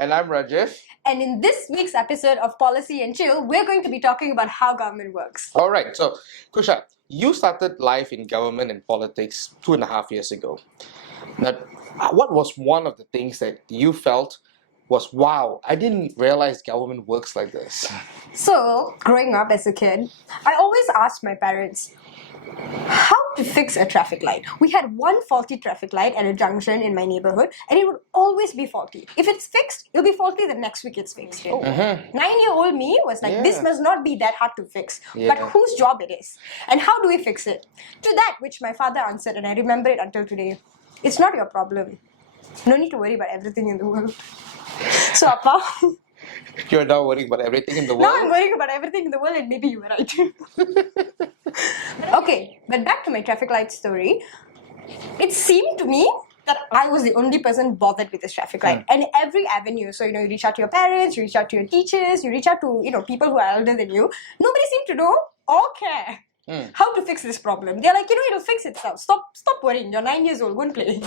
And I'm Rajiv. And in this week's episode of Policy and Chill, we're going to be talking about how government works. All right, so Kusha, you started life in government and politics 2.5 years ago. Now, what was one of the things that you felt was, wow, I didn't realize government works like this? So, growing up as a kid, I always asked my parents, how to fix a traffic light. We had one faulty traffic light at a junction in my neighborhood, and it would always be faulty. If it's fixed, it'll be faulty the next week it's fixed. 9-year-old me was like, this must not be that hard to fix. But whose job it is? And how do we fix it? To that which my father answered, and I remember it until today, it's not your problem. No need to worry about everything in the world. So, Appa, You're now worrying about everything in the world? now I'm worrying about everything in the world, and maybe you were right. Okay, but back to my traffic light story. It seemed to me that I was the only person bothered with this traffic light. And every avenue, so you reach out to your parents, you reach out to your teachers, you reach out to people who are older than you. Nobody seemed to know or care how to fix this problem. They're like, it'll fix itself. Stop worrying. You're 9 years old. Go and play.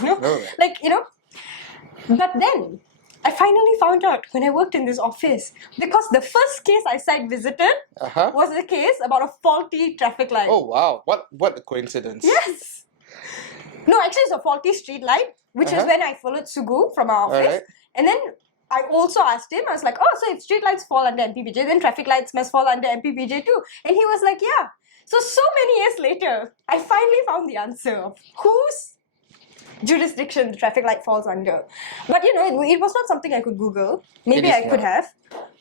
But then I finally found out when I worked in this office, because the first case I site visited was a case about a faulty traffic light. Oh wow, what a coincidence. Yes. No, actually it's a faulty street light, which is when I followed Sugu from our office. And then I also asked him, I was like, oh, so if street lights fall under MPPJ, then traffic lights must fall under MPPJ too. And he was like, yeah. So many years later, I finally found the answer of whose jurisdiction the traffic light falls under. But it was not something I could Google. Maybe I could have.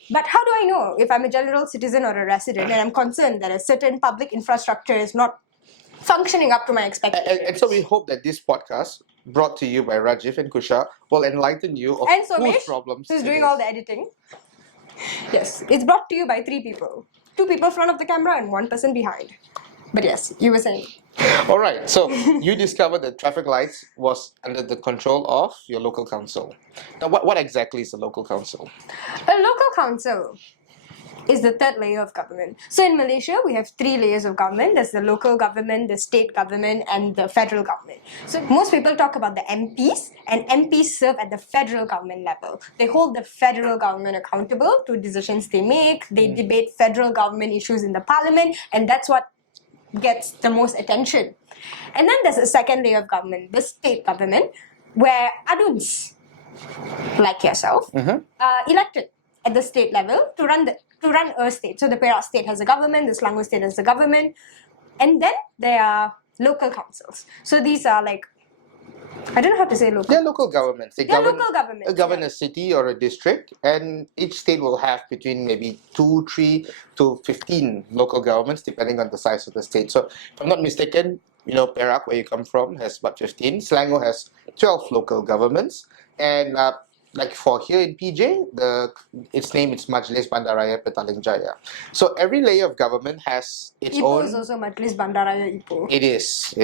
But how do I know if I'm a general citizen or a resident and I'm concerned that a certain public infrastructure is not functioning up to my expectations? And so we hope that this podcast, brought to you by Rajiv and Kusha, will enlighten you of and whose problems who's it doing is. all the editing. Yes, it's brought to you by 3 people. 2 people in front of the camera and 1 person behind. But yes, you were saying. All right, so you discovered that traffic lights was under the control of your local council. Now, what exactly is a local council? A local council is the 3rd layer of government. So in Malaysia, we have 3 layers of government. There's the local government, the state government, and the federal government. So most people talk about the MPs, and MPs serve at the federal government level. They hold the federal government accountable to decisions they make. They debate federal government issues in the parliament, and that's what gets the most attention. And then there's a 2nd layer of government, the state government, where aduns like yourself are elected at the state level to run a state. So the Perak state has a government, the Selangor state has a government, and then there are local councils. So these are like, I don't know how to say local. They're local governments. They govern a city or a district, and each state will have between maybe 2, 3 to 15 local governments, depending on the size of the state. So, if I'm not mistaken, Perak, where you come from, has about 15. Selangor has 12 local governments, and like for here in PJ, its name is Majlis Bandaraya Petaling Jaya. So every layer of government has its own. Ipoh is also Majlis Bandaraya Ipoh. It is.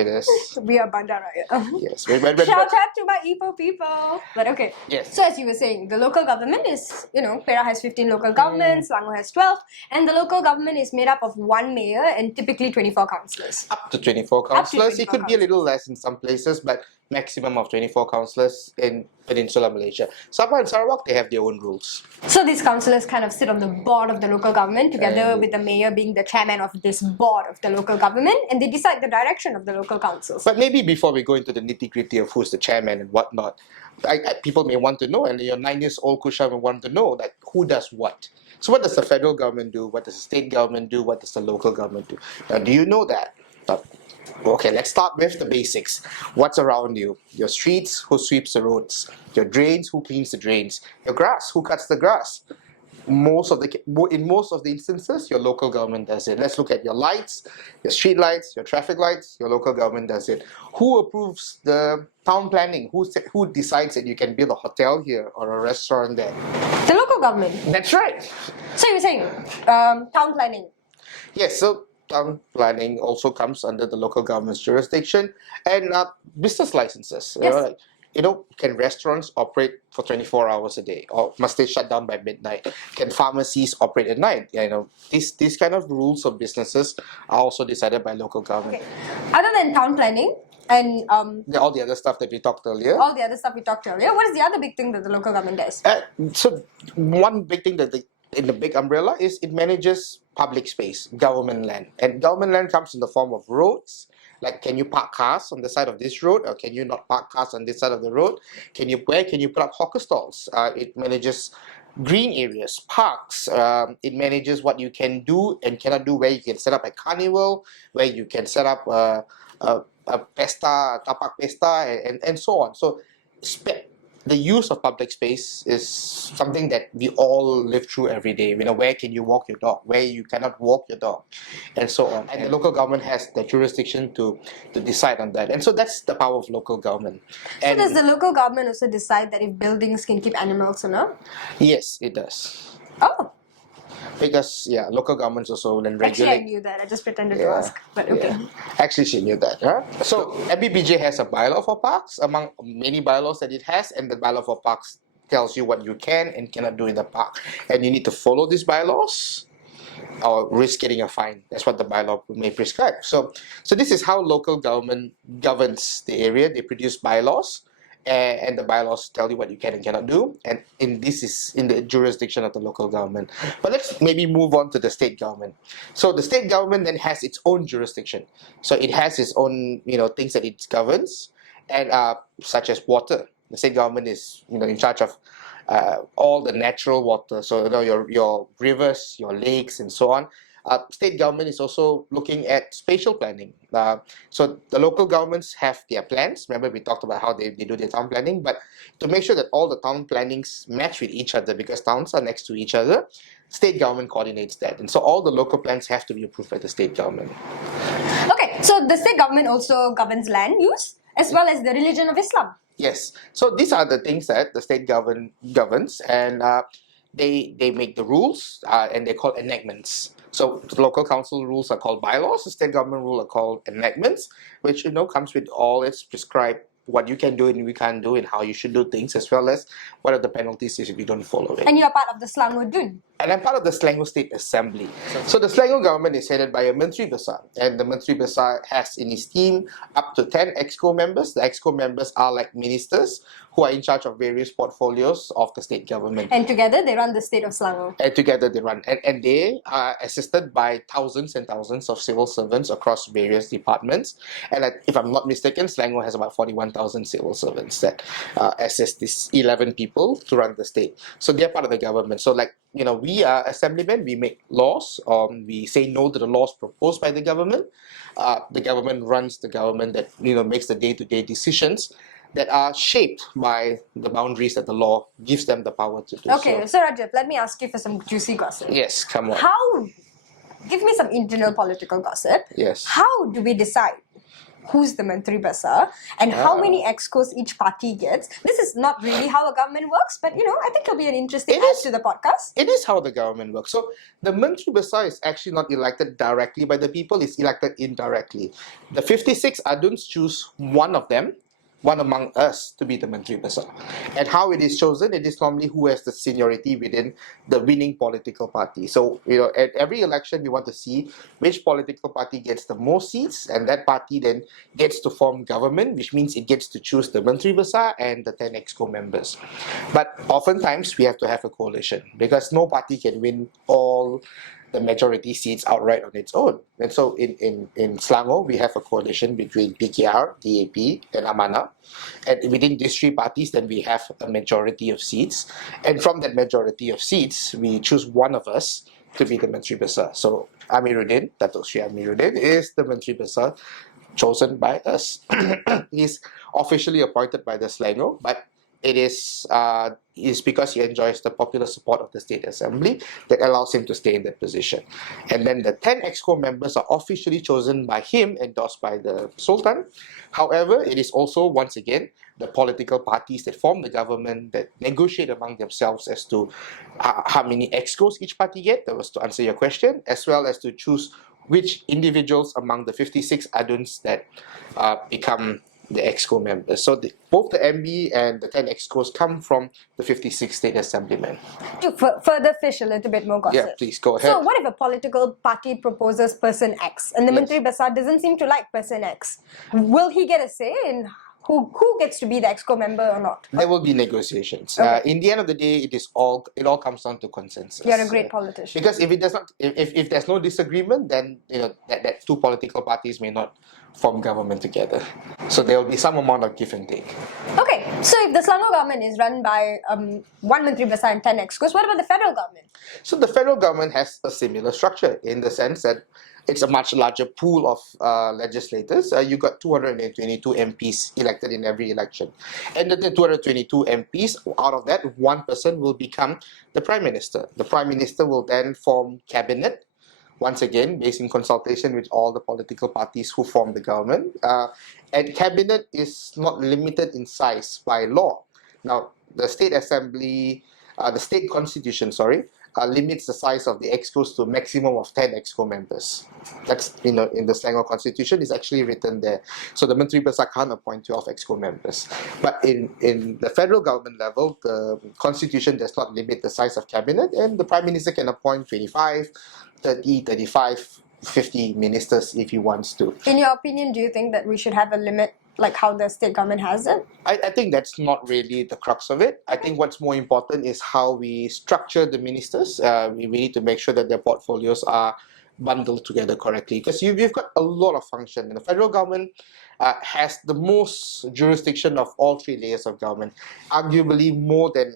We are Bandaraya. Yes. Shout out to my Ipoh people. But okay. Yes. So as you were saying, the local government is, Perak has 15 local governments, Selangor has 12, and the local government is made up of 1 mayor and typically 24 councillors. Up to 24 councillors. It could be a little less in some places, but maximum of 24 councillors in Peninsular Malaysia. Sabah and Sarawak, they have their own rules. So these councillors kind of sit on the board of the local government together with the mayor being the chairman of this board of the local government, and they decide the direction of the local councils. But maybe before we go into the nitty-gritty of who's the chairman and whatnot, people may want to know, and your 9 years old Kusha may want to know, like, who does what? So what does the federal government do? What does the state government do? What does the local government do? Now, do you know that? Okay, let's start with the basics. What's around you? Your streets, who sweeps the roads? Your drains, who cleans the drains? Your grass, who cuts the grass? In most of the instances, your local government does it. Let's look at your lights, your street lights, your traffic lights. Your local government does it. Who approves the town planning? Who decides that you can build a hotel here or a restaurant there? The local government. That's right. So you were saying town planning. Yes. So town planning also comes under the local government's jurisdiction, and business licenses. Yes. Can restaurants operate for 24 hours a day, or must they shut down by midnight? Can pharmacies operate at night? These kind of rules of businesses are also decided by local government. Okay. Other than town planning, And All the other stuff that we talked earlier. all the other stuff we talked earlier. What is the other big thing that the local government does? So one big thing that in the big umbrella is it manages public space, government land. And government land comes in the form of roads. Like, can you park cars on the side of this road, or can you not park cars on this side of the road? Where can you put up hawker stalls? It manages green areas, parks. It manages what you can do and cannot do, where you can set up a carnival, where you can set up a pesta, tapak pesta, and so on. So the use of public space is something that we all live through every day. Where can you walk your dog, where you cannot walk your dog, and so on. And the local government has the jurisdiction to decide on that. And so that's the power of local government. So does the local government also decide that if buildings can keep animals or not? Yes, it does. Oh. Because, local governments also then regulate. Actually, I knew that. I just pretended to ask. But okay. Actually, she knew that. Huh? So, MBBJ has a bylaw for parks among many bylaws that it has, and the bylaw for parks tells you what you can and cannot do in the park. And you need to follow these bylaws or risk getting a fine. That's what the bylaw may prescribe. So this is how local government governs the area. They produce bylaws, and the bylaws tell you what you can and cannot do, and this is in the jurisdiction of the local government. But let's maybe move on to the state government. So the state government then has its own jurisdiction. So it has its own things that it governs, and such as water. The state government is in charge of all the natural water. So your rivers, your lakes, and so on. State government is also looking at spatial planning. So the local governments have their plans. Remember, we talked about how they do their town planning, but to make sure that all the town plannings match with each other, because towns are next to each other, state government coordinates that. And so all the local plans have to be approved by the state government. Okay, so the state government also governs land use as well as the religion of Islam. Yes. So these are the things that the state governs, and they make the rules, and they're called enactments. So the local council rules are called bylaws. The state government rules are called enactments, which comes with all its prescribed what you can do and we can't do, and how you should do things, as well as what are the penalties if you don't follow it. And you're part of the Selangor Dun. And I'm part of the Selangor State Assembly. So the Selangor government is headed by a Menteri Besar, and the Menteri Besar has in his team up to 10 EXCO members. The EXCO members are like ministers who are in charge of various portfolios of the state government. And together they run the state of Selangor. And together they run. And they are assisted by thousands and thousands of civil servants across various departments. And if I'm not mistaken, Selangor has about 41,000 civil servants that assist these 11 people to run the state. So they're part of the government. So we are assemblymen, we make laws, we say no to the laws proposed by the government. The government runs the government that makes the day-to-day decisions that are shaped by the boundaries that the law gives them the power to do. Okay, so Rajiv, let me ask you for some juicy gossip. Yes, come on. Give me some internal political gossip. Yes. How do we decide who's the Menteri Besar and how many excos each party gets? This is not really how a government works, but I think it'll be an interesting add to the podcast. It is how the government works. So the Menteri Besar is actually not elected directly by the people, it's elected indirectly. The 56 aduns choose one among us to be the Menteri Besar. And how it is chosen, it is normally who has the seniority within the winning political party. So, at every election, we want to see which political party gets the most seats, and that party then gets to form government, which means it gets to choose the Menteri Besar and the 10 EXCO members. But oftentimes, we have to have a coalition, because no party can win all the majority seats outright on its own. And so in Selangor, we have a coalition between PKR, DAP, and Amanah. And within these three parties, then we have a majority of seats. And from that majority of seats, we choose one of us to be the Menteri Besar. So Amiruddin, Datuk Sri Amiruddin, is the Menteri Besar chosen by us. He's officially appointed by the Selangor, but it is because he enjoys the popular support of the State Assembly that allows him to stay in that position. And then the 10 EXCO members are officially chosen by him, endorsed by the Sultan. However, it is also, once again, the political parties that form the government that negotiate among themselves as to how many EXCOs each party get. That was to answer your question, as well as to choose which individuals among the 56 aduns that become the EXCO members. So both the MB and the 10 EXCOs come from the 56 state assemblymen. To further fish a little bit more gossip. Yeah, please go ahead. So what if a political party proposes person X and the Menteri Besar doesn't seem to like person X? Will he get a say in who gets to be the EXCO member or not? There will be negotiations. Okay. In the end of the day, it all comes down to consensus. You're a great politician. Because if it does not, if there's no disagreement, then that two political parties may not form government together. So there will be some amount of give and take. Okay, so if the Selangor government is run by one Menteri Besar and 10 EXCOs, what about the federal government? So the federal government has a similar structure in the sense that it's a much larger pool of legislators. You got 222 MPs elected in every election. And the 222 MPs, out of that, one person will become the Prime Minister. The Prime Minister will then form cabinet, once again, based in consultation with all the political parties who form the government. And cabinet is not limited in size by law. Now, the state assembly, the state constitution, limits the size of the EXCOs to a maximum of 10 EXCO members. That's, in the Selangor constitution, is actually written there. So the Menteri Besar can't appoint 12 EXCO members. But in the federal government level, the constitution does not limit the size of cabinet, and the Prime Minister can appoint 25, 30, 35, 50 ministers if he wants to. In your opinion, do you think that we should have a limit like how the state government has it? I think that's not really the crux of it. I think what's more important is how we structure the ministers. We need to make sure that their portfolios are bundled together correctly, because we've got a lot of function. And the federal government has the most jurisdiction of all three layers of government, arguably more than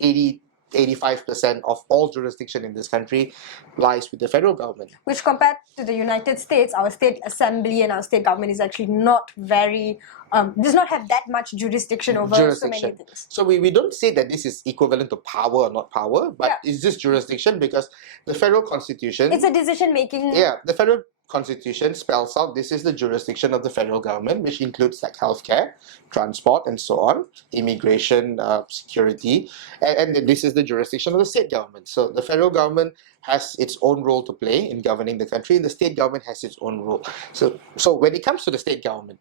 85% of all jurisdiction in this country lies with the federal government. Which, compared to the United States, our state assembly and our state government is actually not very, does not have that much jurisdiction over so many things. So we don't say that this is equivalent to power or not power, but it's just jurisdiction, because the federal constitution... It's a decision-making... Yeah, the federal constitution spells out this is the jurisdiction of the federal government, which includes like healthcare, transport, and so on, immigration, security, and this is the jurisdiction of the state government. So the federal government has its own role to play in governing the country, and the state government has its own role. So when it comes to the state government,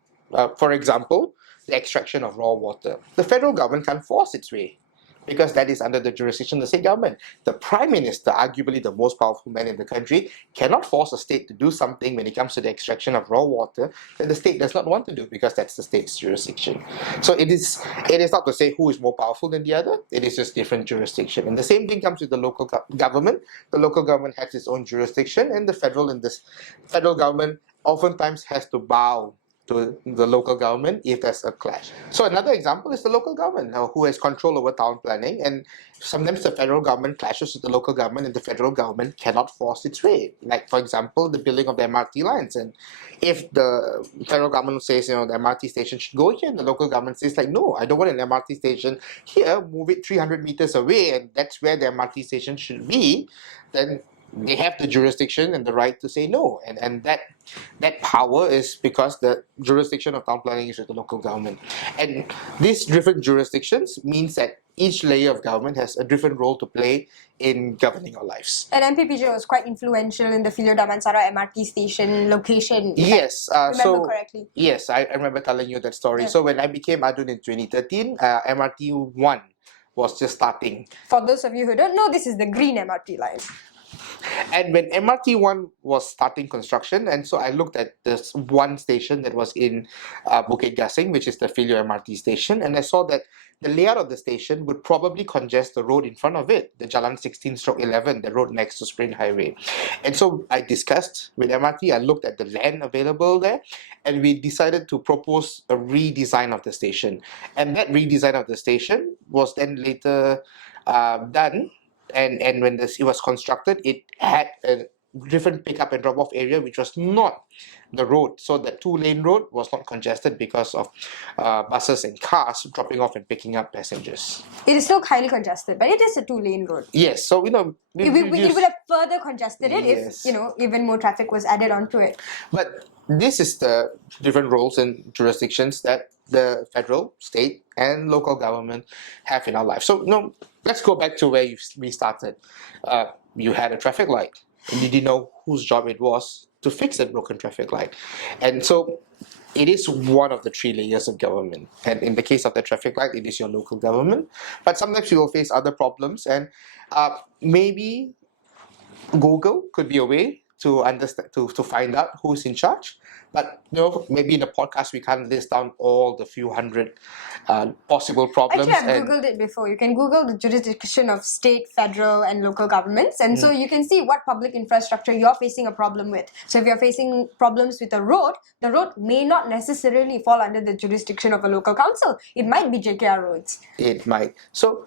for example, the extraction of raw water, the federal government can't force its way, because that is under the jurisdiction of the state government. The Prime Minister, arguably the most powerful man in the country, cannot force a state to do something when it comes to the extraction of raw water that the state does not want to do, because that's the state's jurisdiction. So it is not to say who is more powerful than the other, it is just different jurisdiction. And the same thing comes with the local government. The local government has its own jurisdiction, and the federal government oftentimes has to bow to the local government if there's a clash. So another example is the local government, who has control over town planning, and sometimes the federal government clashes with the local government, and the federal government cannot force its way. Like, for example, the building of the MRT lines. And if the federal government says, the MRT station should go here, and the local government says, like, no, I don't want an MRT station here, move it 300 meters away, and that's where the MRT station should be, then they have the jurisdiction and the right to say no, and that power is because the jurisdiction of town planning is with the local government. And these different jurisdictions means that each layer of government has a different role to play in governing our lives. And MPPJ was quite influential in the Filio Damansara MRT station location. Yes, remember correctly? Yes, I remember telling you that story. Yeah. So when I became Adun in 2013, MRT 1 was just starting. For those of you who don't know, this is the green MRT line. And when MRT1 was starting construction, and so I looked at this one station that was in Bukit Gasing, which is the Filio MRT station, and I saw that the layout of the station would probably congest the road in front of it, the Jalan 16/11, the road next to Spring Highway. And so I discussed with MRT, I looked at the land available there, and we decided to propose a redesign of the station. And that redesign of the station was then later done. And when it was constructed, it had a different pickup and drop-off area, which was not the road. So that two-lane road was not congested because of buses and cars dropping off and picking up passengers. It is still highly congested, but it is a two-lane road. Yes, so it would have further congested it if even more traffic was added onto it. But this is the different roles and jurisdictions that the federal, state, and local government have in our life. So let's go back to where we started. You had a traffic light. You didn't know whose job it was to fix that broken traffic light. And so it is one of the three layers of government. And in the case of the traffic light, it is your local government. But sometimes you will face other problems, and maybe Google could be a way to understand, to find out who's in charge. But maybe in the podcast we can't list down all the few hundred possible problems. Actually, I've Googled it before. You can Google the jurisdiction of state, federal, and local governments, and so you can see what public infrastructure you're facing a problem with. So if you're facing problems with a road, the road may not necessarily fall under the jurisdiction of a local council. It might be JKR roads. It might. So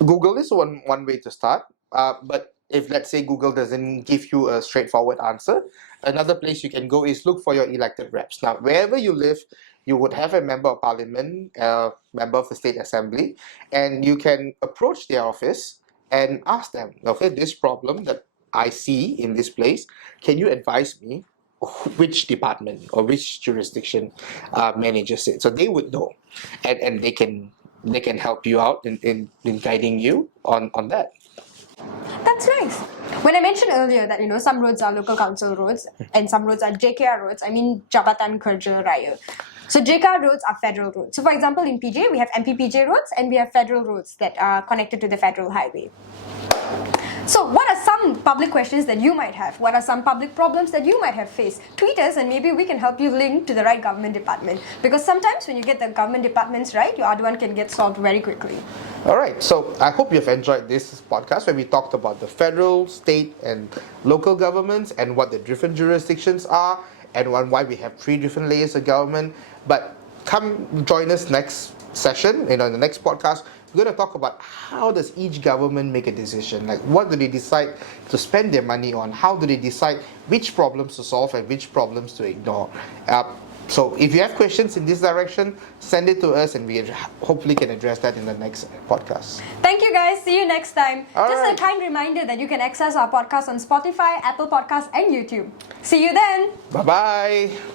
Google is one way to start. But if, let's say, Google doesn't give you a straightforward answer, another place you can go is look for your elected reps. Now, wherever you live, you would have a member of parliament, member of the state assembly, and you can approach their office and ask them, okay, this problem that I see in this place, can you advise me which department or which jurisdiction manages it? So they would know, and they can help you out in guiding you on that. That's nice. When I mentioned earlier that some roads are local council roads and some roads are JKR roads, I mean Jabatan Kerja Raya. So JKR roads are federal roads. So for example, in PJ we have MPPJ roads and we have federal roads that are connected to the federal highway. So what are some public questions that you might have? What are some public problems that you might have faced? Tweet us and maybe we can help you link to the right government department. Because sometimes when you get the government departments right, your other one can get solved very quickly. All right, so I hope you've enjoyed this podcast where we talked about the federal, state, and local governments and what the different jurisdictions are and why we have three different layers of government. But come join us next session, in the next podcast. We're going to talk about how does each government make a decision, like what do they decide to spend their money on, how do they decide which problems to solve and which problems to ignore. So if you have questions in this direction, send it to us and we hopefully can address that in the next podcast. Thank you guys. See you next time. All Just right. a kind reminder that you can access our podcast on Spotify, Apple Podcasts and YouTube. See you then. Bye-bye.